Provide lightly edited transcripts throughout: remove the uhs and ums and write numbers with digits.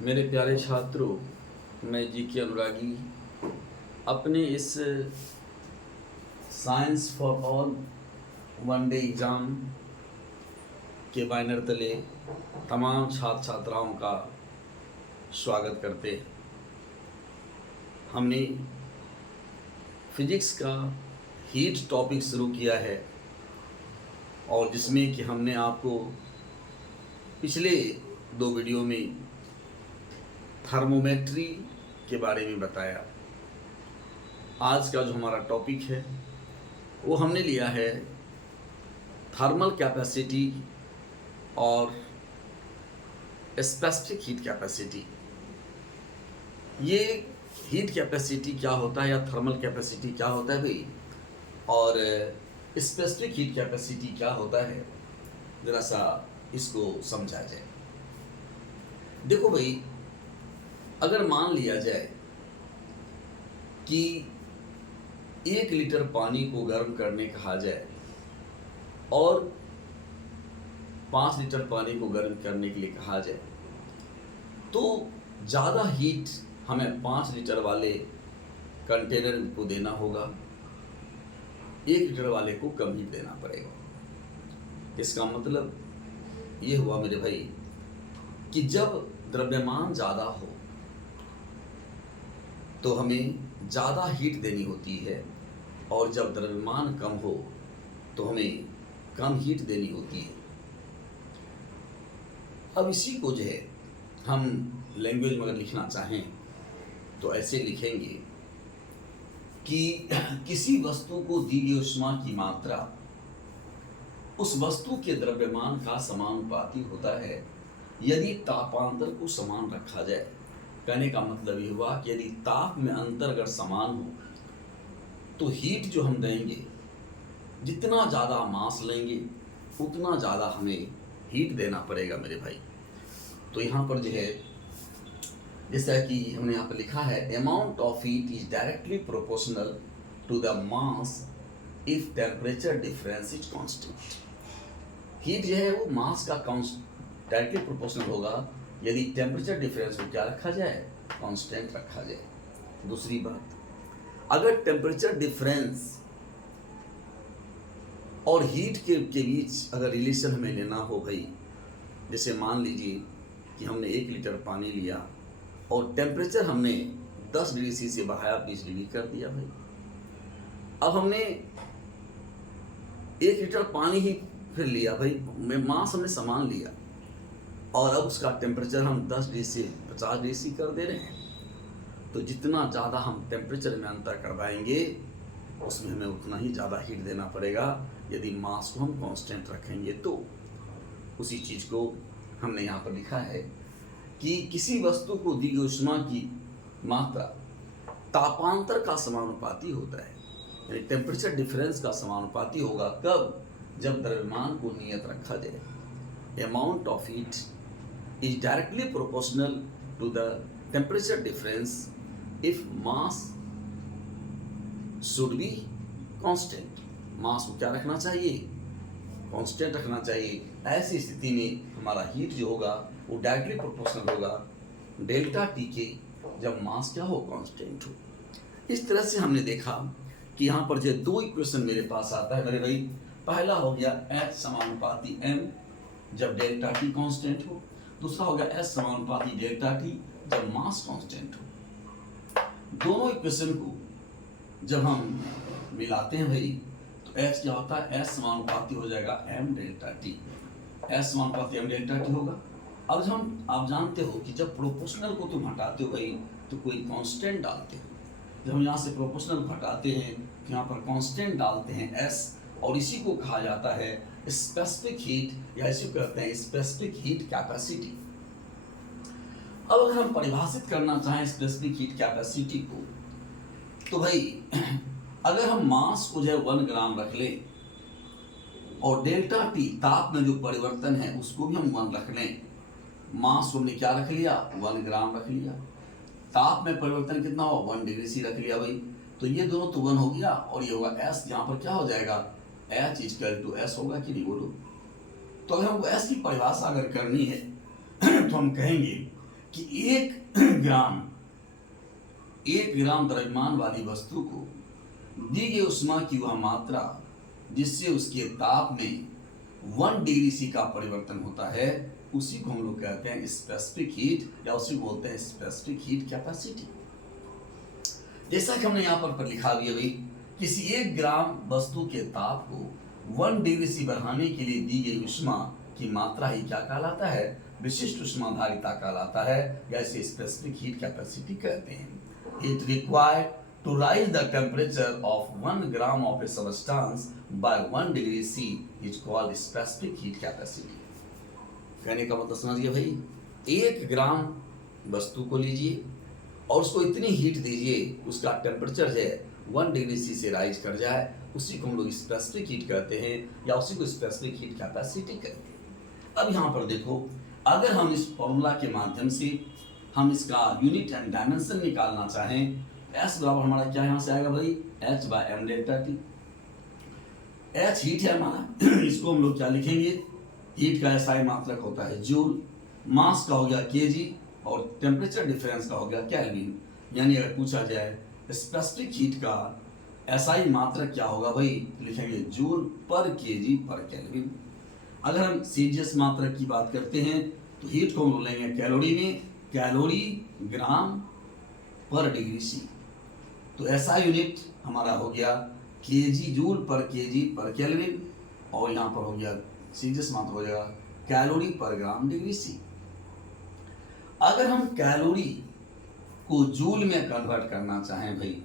मेरे प्यारे छात्रों, मैं जी के अनुरागी अपने इस science for all one day exam के बैनर तले तमाम छात्र छात्राओं का स्वागत करते हैं। हमने फिजिक्स का हीट टॉपिक शुरू किया है और जिसमें कि हमने आपको पिछले 2 वीडियो में थर्मोमेट्री के बारे में बताया। आज का जो हमारा टॉपिक है वो हमने लिया है थर्मल कैपेसिटी और स्पेसिफिक हीट कैपेसिटी। ये हीट कैपेसिटी क्या होता है या थर्मल कैपेसिटी क्या होता है भाई, और स्पेसिफिक हीट कैपेसिटी क्या होता है, ज़रा सा इसको समझा जाए। देखो भाई, अगर मान लिया जाए कि 1 लीटर पानी को गर्म करने कहा जाए और 5 लीटर पानी को गर्म करने के लिए कहा जाए, तो ज़्यादा हीट हमें 5 लीटर वाले कंटेनर को देना होगा, 1 लीटर वाले को कम हीट देना पड़ेगा। इसका मतलब ये हुआ मेरे भाई कि जब द्रव्यमान ज़्यादा हो तो हमें ज़्यादा हीट देनी होती है, और जब द्रव्यमान कम हो तो हमें कम हीट देनी होती है। अब इसी को जो है हम लैंग्वेज में अगर लिखना चाहें तो ऐसे लिखेंगे कि किसी वस्तु को दी गई ऊष्मा की मात्रा उस वस्तु के द्रव्यमान का समानुपाती होता है यदि तापांतर को समान रखा जाए। कहने का मतलब ये हुआ कि यदि ताप में अंतर अगर समान हो तो हीट जो हम देंगे, जितना ज़्यादा मास लेंगे उतना ज़्यादा हमें हीट देना पड़ेगा मेरे भाई। तो यहाँ पर जो है, जैसा कि हमने यहाँ पर लिखा है, amount of heat is directly proportional to the mass if temperature difference is constant. Heat जो है वो मास का डायरेक्टली प्रोपोर्शनल होगा यदि टेम्परेचर डिफरेंस को क्या रखा जाए, कांस्टेंट रखा जाए। दूसरी बात, अगर टेम्परेचर डिफरेंस और हीट के बीच अगर रिलेशन हमें लेना हो भाई, जैसे मान लीजिए कि हमने 1 लीटर पानी लिया और टेम्परेचर हमने 10 डिग्री सी से बढ़ाया 20 डिग्री कर दिया भाई। अब हमने 1 लीटर पानी ही फिर लिया भाई, मास हमने समान लिया और अब उसका टेम्परेचर हम 10 डिग्री से 50 डिग्री सी कर दे रहे हैं। तो जितना ज़्यादा हम टेम्परेचर में अंतर करवाएंगे उसमें हमें उतना ही ज़्यादा हीट देना पड़ेगा यदि मास को हम कांस्टेंट रखेंगे। तो उसी चीज़ को हमने यहाँ पर लिखा है कि किसी वस्तु को दी गई ऊष्मा की मात्रा तापांतर का समानुपाती होता है, यानी टेम्परेचर डिफरेंस का समानुपाती होगा। कब? जब द्रव्यमान को नियत रखा जाए। Amount of heat is directly proportional to the temperature difference if mass should be constant। मास को क्या रखना चाहिए, कांस्टेंट रखना चाहिए। ऐसी स्थिति में हमारा हीट जो होगा वो डायरेक्टली प्रोपोर्शनल होगा डेल्टा टी के, जब मास क्या हो, कांस्टेंट हो। इस तरह से हमने देखा कि यहाँ पर जो 2 इक्वेशन मेरे पास आता है मेरे भाई। पहला हो गया H समानुपाती M जब डेल्टा टी कांस्टेंट हो, दूसरा हो गया S समानुपाती डेल्टा टी जब मास कांस्टेंट हो। दोनों इक्वेशन को जब हम मिलाते हैं भाई तो H क्या होता है, S समानुपाती हो जाएगा M डेल्टा टी। S समानुपाती M डेल्टा टी होगा। अब जब आप जानते हो कि जब प्रोपोर्शनल को तुम हटाते हो भाई तो कोई कांस्टेंट डालते हो। जब हम यहाँ से प्रोपोर्शनल हटाते हैं तो यहाँ पर कांस्टेंट डालते हैं S, और इसी को कहा जाता है स्पेसिफिक हीट, या इसी को कहते हैं स्पेसिफिक हीट कैपेसिटी। अब अगर हम परिभाषित करना चाहें स्पेसिफिक हीट कैपेसिटी को, तो भाई अगर हम मास को जो है 1 ग्राम रख लें और डेल्टा टी ताप में जो परिवर्तन है उसको भी हम 1 रख लें। मास को हमने क्या रख लिया, 1 ग्राम रख लिया। ताप में परिवर्तन कितना हो, 1 डिग्री सी रख लिया भाई। तो ये दोनों तो 1 हो गया, और ये होगा S। यहाँ पर क्या हो जाएगा, H इक्वल टू S होगा कि नहीं बोलो। तो अगर हमको S की परिभाषा अगर करनी है तो हम कहेंगे कि 1 ग्राम द्रव्यमान वाली वस्तु को दी गई उष्मा की वह मात्रा जिससे उसके ताप में 1 डिग्री सी का परिवर्तन होता है, उसी को हम लोग कहते हैं स्पेसिफिक हीट, या उसी को बोलते हैं स्पेसिफिक हीट कैपेसिटी। जैसा कि हमने यहाँ पर लिखा भी है भाई, किसी 1 ग्राम वस्तु के ताप को 1 डिग्री सी बढ़ाने के लिए दी गई उष्मा की मात्रा ही क्या कहलाता है? विशिष्ट उष्माधारिता कहलाता है, या इसे स्पेसिफिक हीट कैपेसिटी कहते हैं। It required to rise the temperature of 1 gram of a substance by 1 degree C is called specific heat capacity। कहने का मतलब समझिए भाई, 1 ग्राम वस्तु को लीजिए और उसको इतनी हीट दीजिए उसका टेम्परेचर जो है 1 डिग्री सी से राइज कर जाए, उसी को हम लोग स्पेसिफिक हीट कहते हैं, या उसी को स्पेसिफिक हीट कैपेसिटी कहते हैं। अब यहाँ पर देखो, अगर हम इस फॉर्मूला के माध्यम से हम इसका यूनिट एंड डायमेंशन निकालना चाहें, S बराबर हमारा क्या यहाँ से आएगा भाई? H by M delta T. H heat है हमारा, इसको हम लोग क्या लिखेंगे? हीट का SI मात्रक होता है जूल, मास का हो गया kg, और टेम्परेचर डिफरेंस का हो गया केल्विन। यानी अगर पूछा जाए स्पेसिफिक हीट का SI मात्रक क्या होगा भाई, लिखेंगे जूल पर kg पर केल्विन। अगर हम सीजीएस मात्रक की बात करते हैं तो हीट को हम लेंगे कैलोरी में, कैलोरी ग्राम पर डिग्री सी। तो ऐसा यूनिट हमारा हो गया केजी जूल पर केजी पर केल्विन, और यहाँ पर हो गया सीजीएस मात्र हो जाएगा कैलोरी पर ग्राम डिग्री सी। अगर हम कैलोरी को जूल में कन्वर्ट करना चाहें भाई,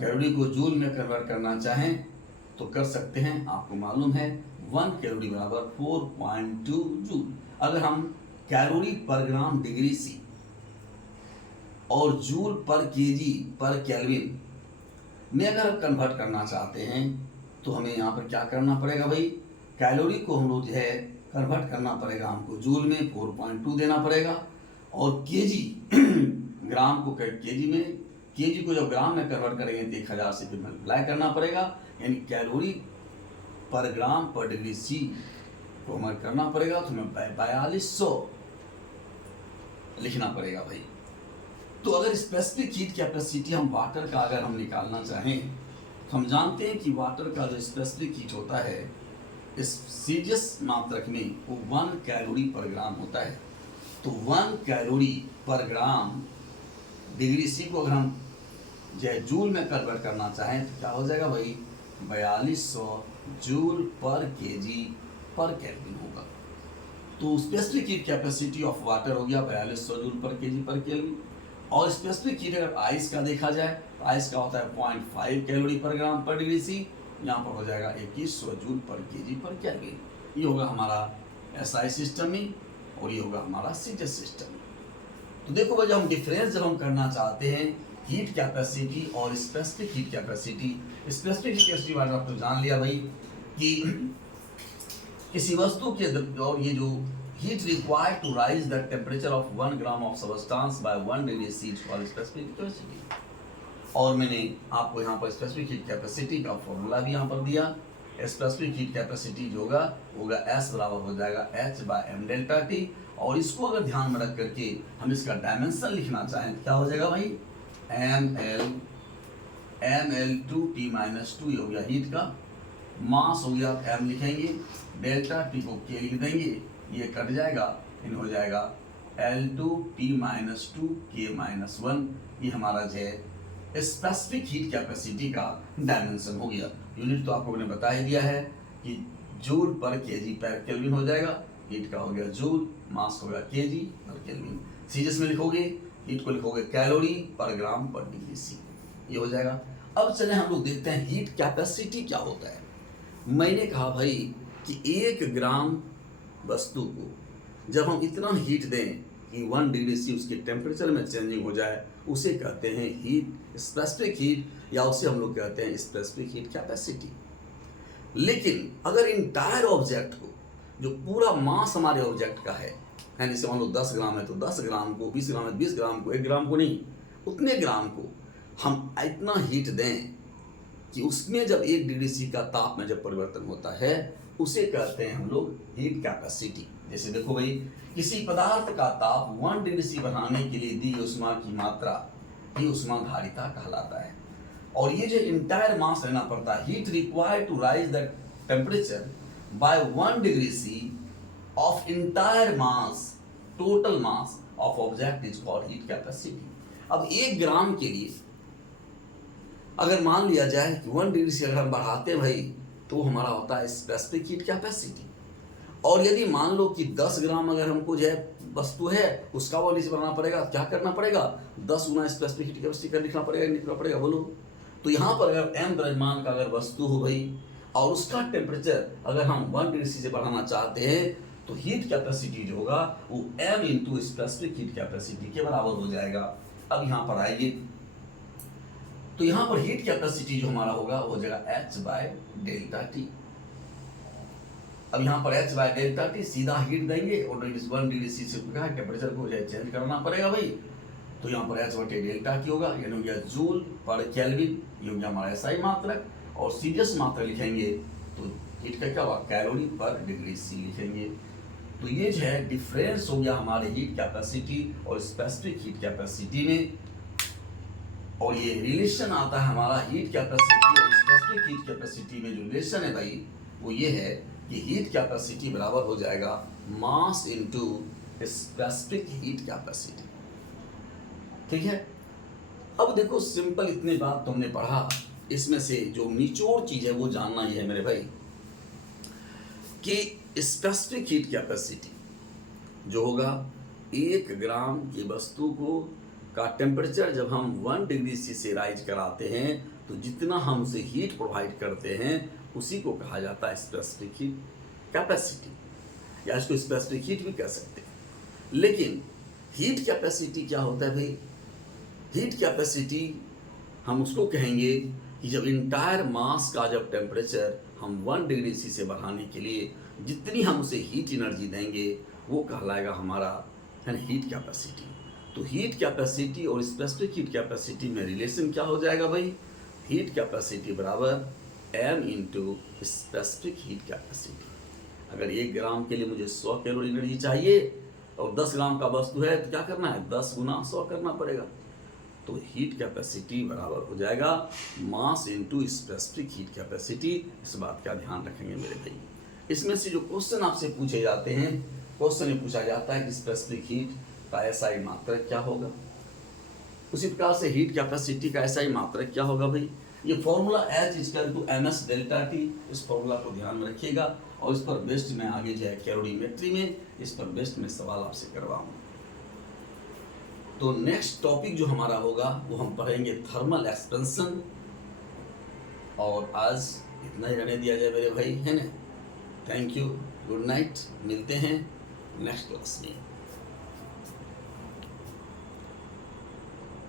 कैलोरी को जूल में कन्वर्ट करना चाहें तो कर सकते हैं। आपको मालूम है 1 कैलोरी बराबर 4.2 जूल। अगर हम कैलोरी पर ग्राम डिग्री सी और जूल पर केजी पर केल्विन में अगर कन्वर्ट करना चाहते हैं तो हमें यहाँ पर क्या करना पड़ेगा भाई, कैलोरी को हम लोग जो है कन्वर्ट करना पड़ेगा हमको जूल में, 4.2 देना पड़ेगा, और केजी ग्राम को केजी में, केजी को जब ग्राम में कन्वर्ट करेंगे तो 1000 से फिर मल्टीप्लाई करना पड़ेगा, यानी कैलोरी पर ग्राम पर डिग्री सी को हमें करना पड़ेगा, तो हमें 4200 लिखना पड़ेगा भाई। तो अगर स्पेसिफिक हीट कैपेसिटी हम वाटर का अगर हम निकालना चाहें तो हम जानते हैं कि वाटर का जो स्पेसिफिक हीट होता है इस सीजीएस मात्रक में वो 1 कैलोरी पर ग्राम होता है। तो 1 कैलोरी पर ग्राम डिग्री सी को अगर हम जो जूल में कन्वर्ट करना चाहें तो क्या हो जाएगा भाई, 4200 जूल पर केजी पर केल्विन होगा। तो specific heat capacity of water हो गया 4200 जूल पर केजी पर केल्विन। और स्पेसिफिक हीट अगर आइस का देखा जाए तो आइस का होता है 0.5 कैलोरी पर ग्राम पर डिग्री सी, यहाँ पर हो जाएगा 2100 जूल पर केजी पर केल्विन। ये होगा हमारा एसआई सिस्टम में, और ये होगा हमारा सीजीएस सिस्टम में। तो देखो भाई, जब हम डिफरेंस जब हम करना चाहते हैं हीट कैपेसिटी और specific heat capacity, specific heat capacity बारे में आपने जान लिया भाई कि किसी वस्तु के, और ये जो heat required to rise the temperature of 1 gram of substance by 1 degree C is called specific heat capacity। और मैंने आपको यहाँ पर स्पेसिफिक हीट कैपेसिटी का फॉर्मूला भी यहाँ पर दिया। स्पेसिफिक हीट कैपेसिटी जो होगा S बराबर हो जाएगा H by M delta T. और इसको अगर ध्यान में रख करके हम इसका डायमेंशन लिखना चाहें तो क्या हो जाएगा भाई, ml2T-2 हो गया हीट का, मास हो गया m लिखेंगे, डेल्टा टी को k लिख देंगे, ये कट जाएगा, इन हो जाएगा L2T-2 K-1। ये हमारा जो है स्पेसिफिक हीट कैपेसिटी का डायमेंशन हो गया। यूनिट तो आपको मैंने बता ही दिया है कि जूल पर केजी पर केल्विन हो जाएगा, हीट का हो गया जूल, मास हो गया केजी पर केल्विन। सीजीएस में लिखोगे हीट को लिखोगे कैलोरी पर ग्राम पर डिग्री सी, ये हो जाएगा। अब चले हम लोग देखते हैं हीट कैपेसिटी क्या होता है। मैंने कहा भाई कि 1 ग्राम वस्तु को जब हम इतना हीट दें कि 1 डिग्री सी उसके टेम्परेचर में चेंजिंग हो जाए, उसे कहते हैं हीट स्पेसिफिक हीट, या उसे हम लोग कहते हैं स्पेसिफिक हीट कैपेसिटी। लेकिन अगर इंटायर ऑब्जेक्ट को, जो पूरा मास हमारे ऑब्जेक्ट का है, यानी जैसे मान लो 10 ग्राम है तो 10 ग्राम को, 20 ग्राम है 20 ग्राम को, 1 ग्राम को नहीं, उतने ग्राम को हम इतना हीट दें कि उसमें जब 1 डिग्री सी का ताप में जब परिवर्तन होता है, उसे कहते हैं हम लोग हीट कैपेसिटी। जैसे देखो भाई, किसी पदार्थ का ताप 1 डिग्री सी बढ़ाने के लिए दी उष्मा की मात्रा ही उष्माधारिता कहलाता है। और ये जो इंटायर मास लेना पड़ता है, heat required to raise the temperature by 1 degree C of entire mass, total mass of object is called heat capacity. अब 1 ग्राम के लिए अगर मान लिया जाए कि 1 डिग्री से अगर हम बढ़ाते हैं भाई, तो हमारा होता है स्पेसिफिक हीट कैपेसिटी। और यदि मान लो कि 10 ग्राम अगर हमको जो है वस्तु है उसका 1 डिग्री से बढ़ाना पड़ेगा, क्या करना पड़ेगा, 10 गुना स्पेसिफिक हीट कैपेसिटी कर लिखना पड़ेगा, बोलो। तो यहाँ पर अगर m द्रव्यमान का अगर वस्तु हो भाई और उसका टेम्परेचर अगर हम 1 डिग्री से बढ़ाना चाहते हैं, तो हीट कैपेसिटी जो होगा वो m into specific heat capacity के बराबर हो जाएगा। अब यहाँ पर आइए, तो यहाँ पर हीट कैपेसिटी जो हमारा होगा वो हो जाएगा h बाय डेल्टा टी। अब यहाँ पर h बाय डेल्टा टी सीधा हीट देंगे और 1 डिग्री सी से क्या है टेम्परेचर को चेंज करना पड़ेगा भाई। तो यहाँ पर h बटे डेल्टा टी होगा, यानी हो गया जूल पर केल्विन, ये हो गया हमारा SI मात्रक। और सीरियस मात्रक लिखेंगे तो हीट का क्या होगा, कैलोरी पर डिग्री सी लिखेंगे। तो ये जो है डिफरेंस हो गया हमारे हीट कैपेसिटी और स्पेसिफिक हीट कैपेसिटी में। और ये रिलेशन आता है हमारा हीट कैपेसिटी और स्पेसिफिक हीट कैपेसिटी में। जो रिलेशन है भाई वो ये है कि हीट कैपेसिटी बराबर हो जाएगा mass into specific heat capacity. ठीक है, अब देखो सिंपल इतने बात तुमने पढ़ा, इसमें से जो निचोड़ चीज है वो जानना ही है मेरे भाई कि स्पेसिफिक हीट कैपेसिटी जो होगा 1 ग्राम की वस्तु को का टेम्परेचर जब हम 1 डिग्री सी से राइज कराते हैं तो जितना हम उसे हीट प्रोवाइड करते हैं उसी को कहा जाता है स्पेसिफिक हीट कैपेसिटी, या इसको स्पेसिफिक हीट भी कह सकते हैं। लेकिन हीट कैपेसिटी क्या होता है भाई, हीट कैपेसिटी हम उसको कहेंगे कि जब इंटायर मास का जब टेम्परेचर हम 1 डिग्री सी से बढ़ाने के लिए जितनी हम उसे हीट एनर्जी देंगे वो कहलाएगा हमारा है ना हीट कैपेसिटी। तो हीट कैपेसिटी और स्पेसिफिक हीट कैपेसिटी में रिलेशन क्या हो जाएगा भाई, हीट कैपेसिटी बराबर m into specific heat capacity. अगर 1 ग्राम के लिए मुझे 100 कैलोरी एनर्जी चाहिए और 10 ग्राम का वस्तु है तो क्या करना है, 10 गुना 100 करना पड़ेगा। तो हीट कैपेसिटी बराबर हो जाएगा mass into specific heat capacity. इस बात का ध्यान रखेंगे मेरे भाई। इसमें से जो क्वेश्चन आपसे पूछे जाते हैं, क्वेश्चन में पूछा जाता है कि स्पेसिफिक हीट का SI मात्रक क्या होगा, उसी प्रकार से हीट कैपेसिटी का SI मात्रक क्या होगा भाई। ये formula H equal to MS delta T, इस फॉर्मूला को ध्यान में रखिएगा और इस पर बेस्ड मैं आगे जो है कैलोरीमेट्री में इस पर बेस्ड में सवाल आपसे करवाऊंगा। तो नेक्स्ट टॉपिक जो हमारा होगा वो हम पढ़ेंगे थर्मल एक्सपेंशन। और आज इतना ही रहने दिया जाए मेरे भाई, है ना। थैंक यू, गुड नाइट, मिलते हैं नेक्स्ट क्लास में।